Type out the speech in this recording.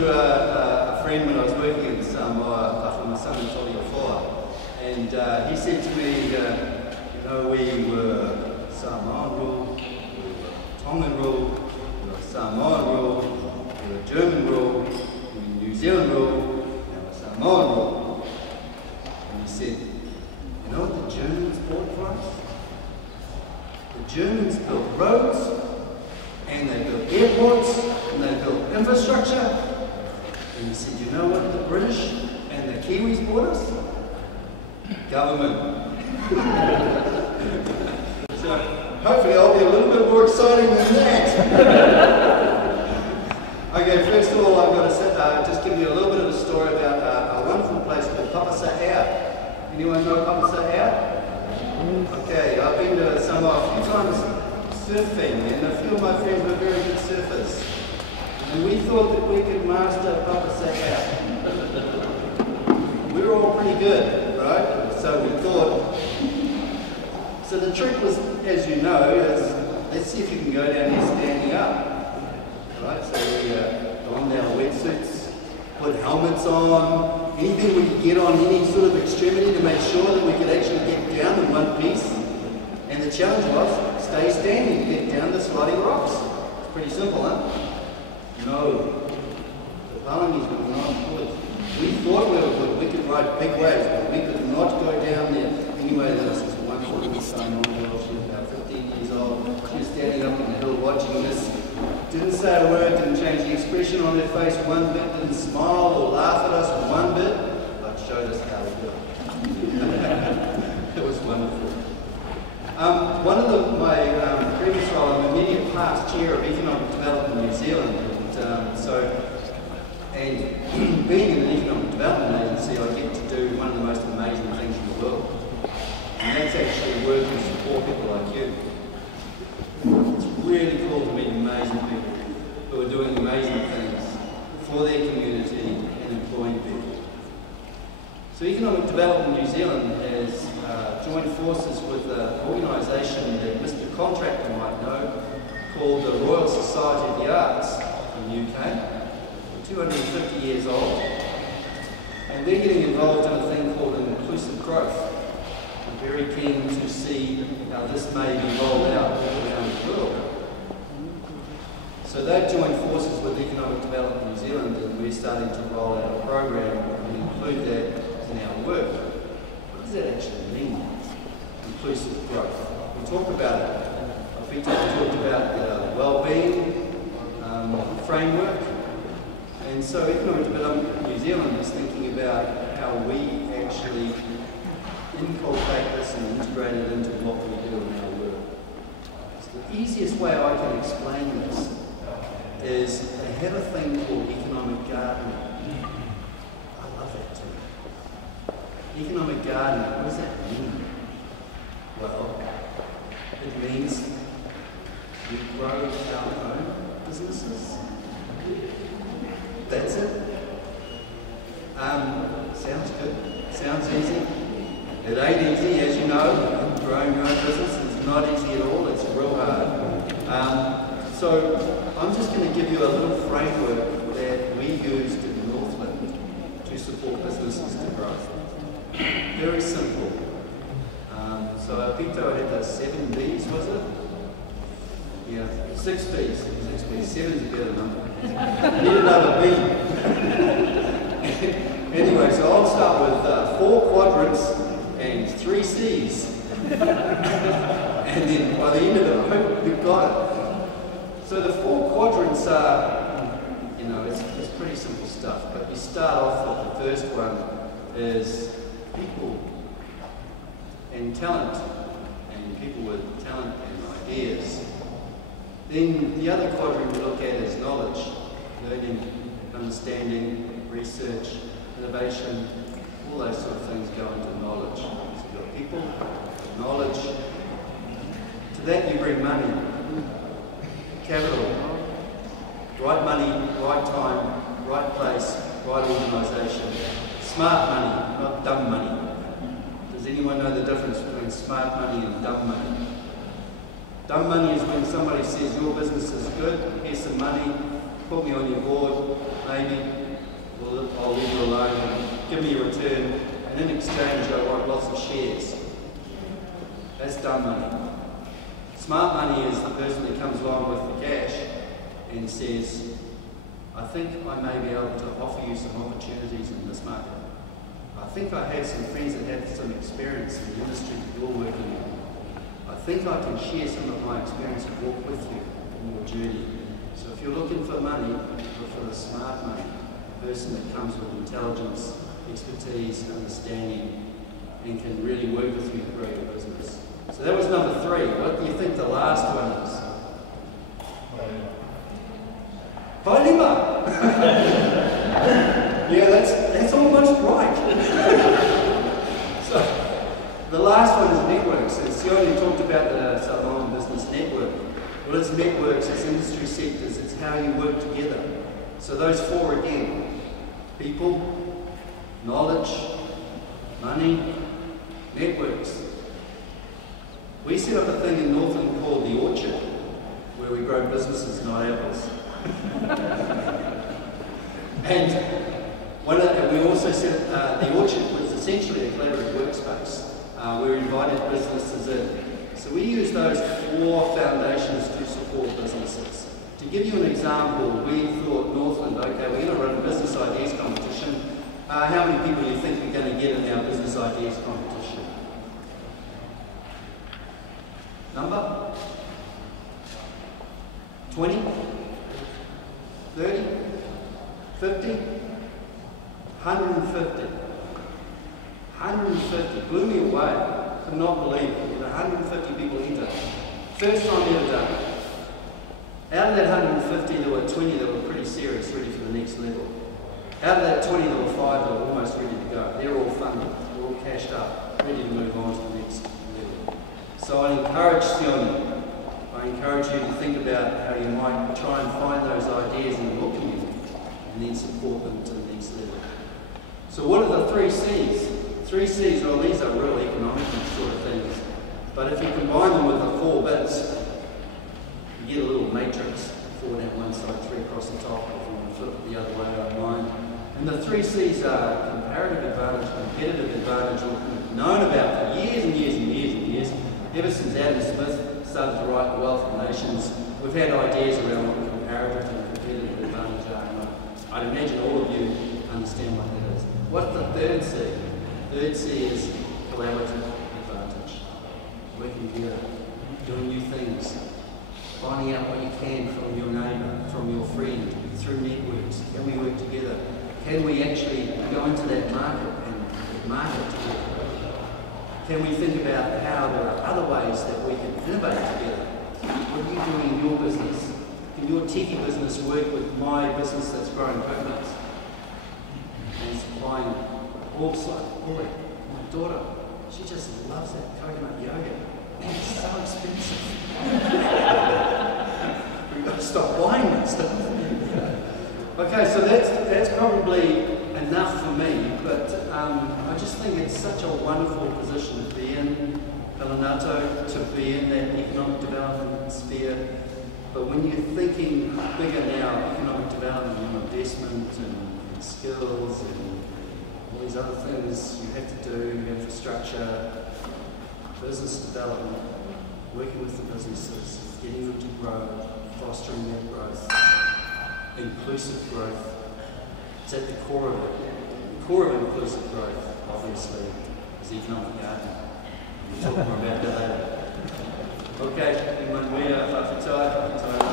to a friend when I was working in Samoa, and he said to me, you know, we were Samoan rule, we were Tongan rule, we were Samoan rule, we were German rule, we were New Zealand rule, and we're Samoan rule. And he said, you know what the Germans bought for us? The Germans built roads, and they built airports, and they built infrastructure. And he said, you know what the British and the Kiwis bought us? Government. So hopefully I'll be a little bit more exciting than that. Okay, first of all, I'm going to just give you a little bit of a story about a wonderful place called Papasa'ea. Anyone know Papasa'ea? Okay, I've been to Samoa a few times surfing, and a few of my friends were very good surfers. And we thought that we could master Papasa'ea. We were all pretty good, right? So we thought. So the trick was, as you know, is let's see if you can go down here standing up. Right? So we donned our wetsuits, put helmets on, anything we could get on any sort of extremity to make sure that we could actually get down in one piece. And the challenge was, stay standing, get down the sliding rocks. It's pretty simple, huh? No. The Palangi's were not good. We thought we were good. We could ride big waves, but we could not go down there. Anyway, there was this one little Samoan girl. She was about 15 years old. She was standing up on the hill watching this. Didn't say a word, didn't change the expression on her face one bit, didn't smile or laugh at us one bit, but showed us how to do it. It was wonderful. One of my previous role, I'm immediate past chair of economic development in New Zealand, and being in an economic development agency, I get to do one of the most amazing things in the world, and that's actually work and support people like you. It's really cool to meet amazing people who are doing amazing things for their community and employing people. So Economic Development New Zealand has joined forces with an organisation that Mr. Contractor might know called the Royal Society of the Arts in the UK. 250 years old, and they're getting involved in a thing called inclusive growth. I'm very keen to see how this may be rolled out all around the world. So they've joined forces with Economic Development New Zealand, and we're starting to roll out a program and include that in our work. What does that actually mean? Inclusive growth. We talk about it. I think we talked about the well-being framework. And so Economic Development New Zealand is thinking about how we actually inculcate this and integrate it into what we do in our work. So the easiest way I can explain this is they have a thing called economic gardening. I love that too. Economic gardening, what does that mean? Well, it means we grow our own businesses. That's it. Sounds good. Sounds easy. It ain't easy, as you know. Growing your own business is not easy at all. It's real hard. So I'm just going to give you a little framework that we used in Northland to support businesses to grow. Very simple. So Pito had the 7 Bs, was it? Yeah, 6 Bs. 6 Bs. 7's a better number. Need another B. Anyway, so I'll start with 4 quadrants and 3 Cs. And then by the end of it, I hope you've got it. So the 4 quadrants are, you know, it's pretty simple stuff. But you start off with the first one is people and talent, and people with talent and ideas. Then the other quadrant we look at is knowledge, learning, understanding, research, innovation, all those sort of things go into knowledge. So you've got people, knowledge. To that you bring money, capital, right money, right time, right place, right organisation. Smart money, not dumb money. Does anyone know the difference between smart money and dumb money? Dumb money is when somebody says your business is good, here's some money, put me on your board, maybe, I'll leave you alone and give me a return, and in exchange I want lots of shares. That's dumb money. Smart money is the person that comes along with the cash and says, I think I may be able to offer you some opportunities in this market. I think I have some friends that have some experience in the industry that you're working in. I think I can share some of my experience and walk with you in your journey. So if you're looking for money, look for the smart money, the person that comes with intelligence, expertise, understanding, and can really work with you to grow your business. So that was number 3. What do you think the last one is? Paulima! Yeah, that's almost right. So, the last one is networks. And Sione talked about the Samoan Business Network. Well, it's networks, it's industry sectors, it's how you work together. So those 4 again: people, knowledge, money, networks. We set up a thing in Northland called the Orchard, where we grow businesses, not apples. And we also set the Orchard was essentially a collaborative workspace. We invited businesses in. So we use those 4 foundations to support businesses. To give you an example, we thought Northland, okay, we're going to run a business ideas competition. How many people do you think we're going to get in our business ideas competition? Number? 20? 30? 50? 150. 150. Blew me away. Could not believe it. We had 150 people enter. First time ever done. Out of that 150, there were 20 that were pretty serious, ready for the next level. Out of that 20, there were 5 that were almost ready to go. They're all funded. They're all cashed up, ready to move on to the next level. So I encourage Sione, I encourage you to think about how you might try and find those ideas in your community and then support them to the next level. So what are the 3 C's? 3 C's, well, these are real economic sort of things. But if you combine them with the 4 bits, you get a little matrix, 4 down one side, 3 across the top, if you want to flip it the other way, I don't mind. And the 3 C's are comparative advantage, competitive advantage, we've known about for years and years and years and years. Ever since Adam Smith started to write The Wealth of Nations, we've had ideas around what comparative and competitive advantage are. And I'd imagine all of you understand what that is. What's the 3rd C? 3rd C is collaborative advantage. Working together, doing new things, finding out what you can from your neighbour, from your friend, through networks. Can we work together? Can we actually go into that market and market together? Can we think about how there are other ways that we can innovate together? What are you doing in your business? Can your tiki business work with my business that's growing coconuts? And supplying also, boy, my daughter, she just loves that coconut yogurt. Man, it's so expensive. We've got to stop buying that stuff. Okay, so that's probably enough for me, but I just think it's such a wonderful position to be in, Pelinato, to be in that economic development sphere. But when you're thinking bigger now, economic development and investment and skills and all these other things you have to do, infrastructure, business development, working with the businesses, getting them to grow, fostering that growth, inclusive growth. It's at the core of it. The core of inclusive growth, obviously, is economic gardening. We'll talk more about that later. Okay, everyone, we are whakatau.